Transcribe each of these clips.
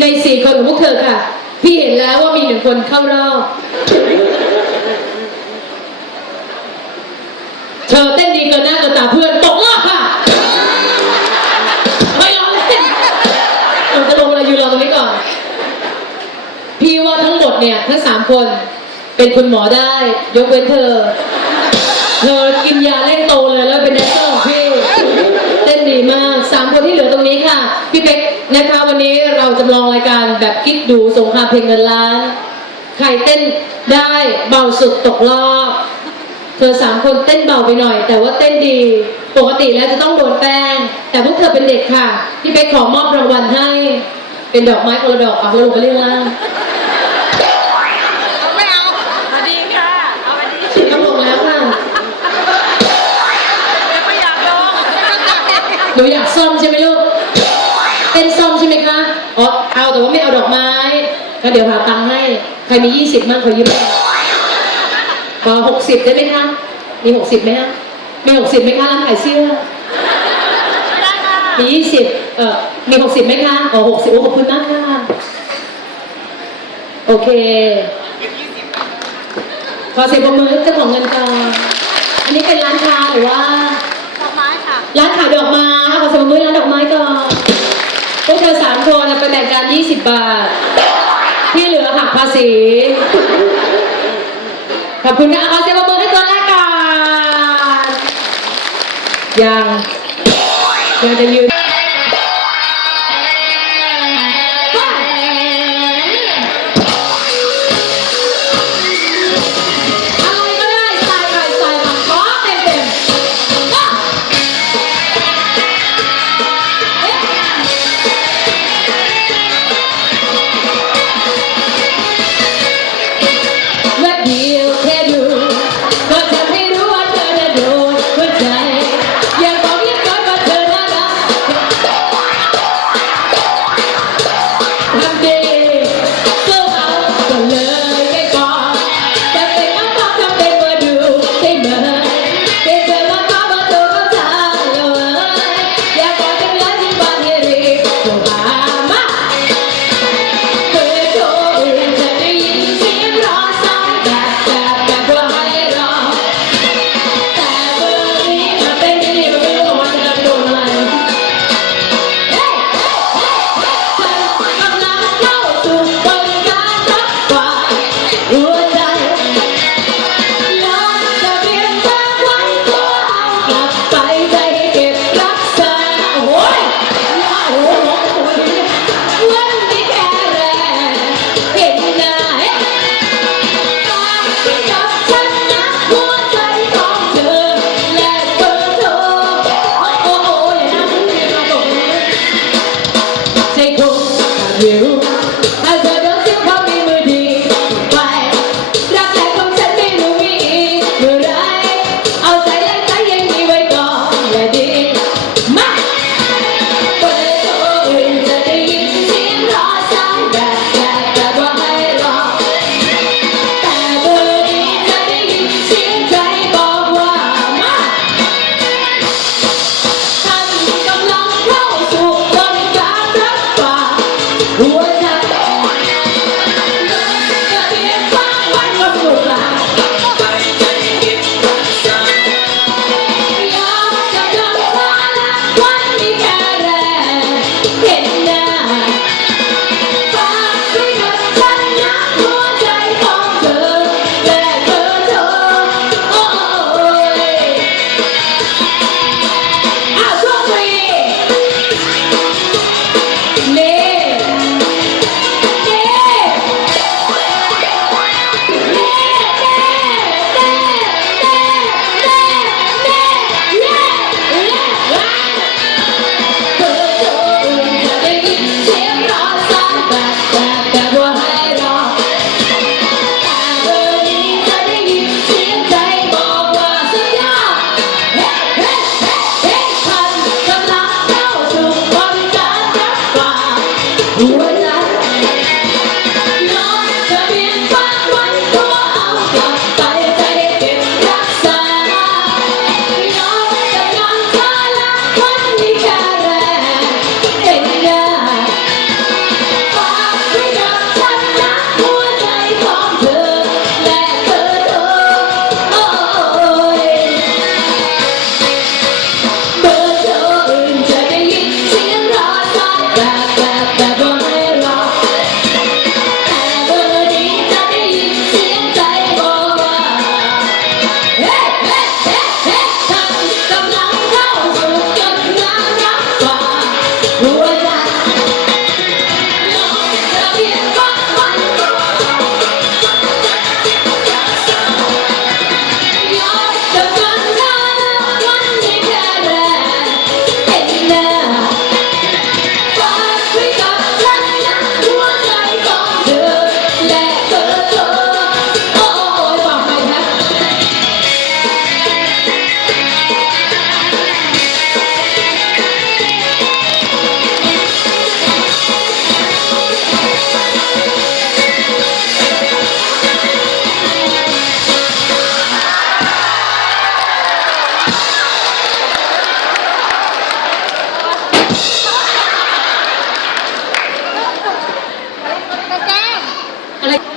ในสี่คนของพวกเธอค่ะ พี่เห็นแล้วว่ามีหนึ่งคนเข้ารอบ เธอเต้นดีเกินหน้าเกินตาเพื่อนตกรอบค่ะ ไม่ร้องเล่นเราจะลงอะไรอยู่รอตรงนี้ก่อน พี่ว่าทั้งหมดเนี่ยทั้งสามคนเป็นคุณหมอได้ ยกเว้นเธอ เธอกินยาเล่นโตเลยแล้วเป็นแดนเซอร์ของพี่ เต้นดีมากสามคนที่เหลือตรงนี้ค่ะ นะคะวันนี้เราจำลองรายการแบบกิ๊กดูสงครามเพลงเงินล้าน ใครเต้นได้เบาสุดตกรอบเธอสามคนเต้นเบาไปหน่อย แต่ว่าเต้นดี ปกติแล้วจะต้องโดนแป้ง แต่พวกเธอเป็นเด็กค่ะพี่เป๊กขอมอบรางวัลให้ เป็นดอกไม้คนละดอกเอาไปลงไปเรื่องล่างไม่เอาสวัสดีค่ะเอาสวัสดีทำลงแล้วค่ะเดี๋ยวไม่อยากลงหนูอยากซ่อมใช่ ก็เดี๋ยวหาตังค์ให้ ใครมียี่สิบมั่งขอยืมขอหกสิบได้ไหมคะ มีหกสิบไหมคะมีหกสิบไหมคะร้านขายเสื้อไม่ได้ค่ะมียี่สิบเอ่อมีหกสิบไหมคะอ๋อหกสิบโอ้ขอบคุณมากค่ะ โอเคขอเสียงปรบมือให้เจ้าของเงินก่อนอันนี้เป็นร้านค้าหรือว่าดอกไม้ค่ะ ร้านขายดอกไม้ขอเสียงปรบมือให้ร้านดอกไม้ก่อนพวกเธอสามคนเอาไปแบ่งกันยี่สิบบาทที่เหลือหัก ภาษี ขอบคุณค่ะขอเสียงปรบมือให้ตัวแรกก่อนยังยังจะยืน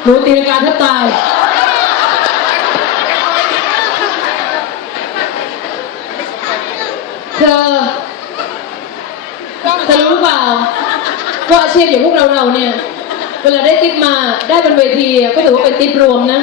หนูตีกาแทบตาย เธอเธอรู้หรือเปล่าว่าอาชีพอย่างพวกเราเราเนี่ย เวลาได้ติปมาได้บนเวทีก็ถือว่าเป็นติปรวมนะ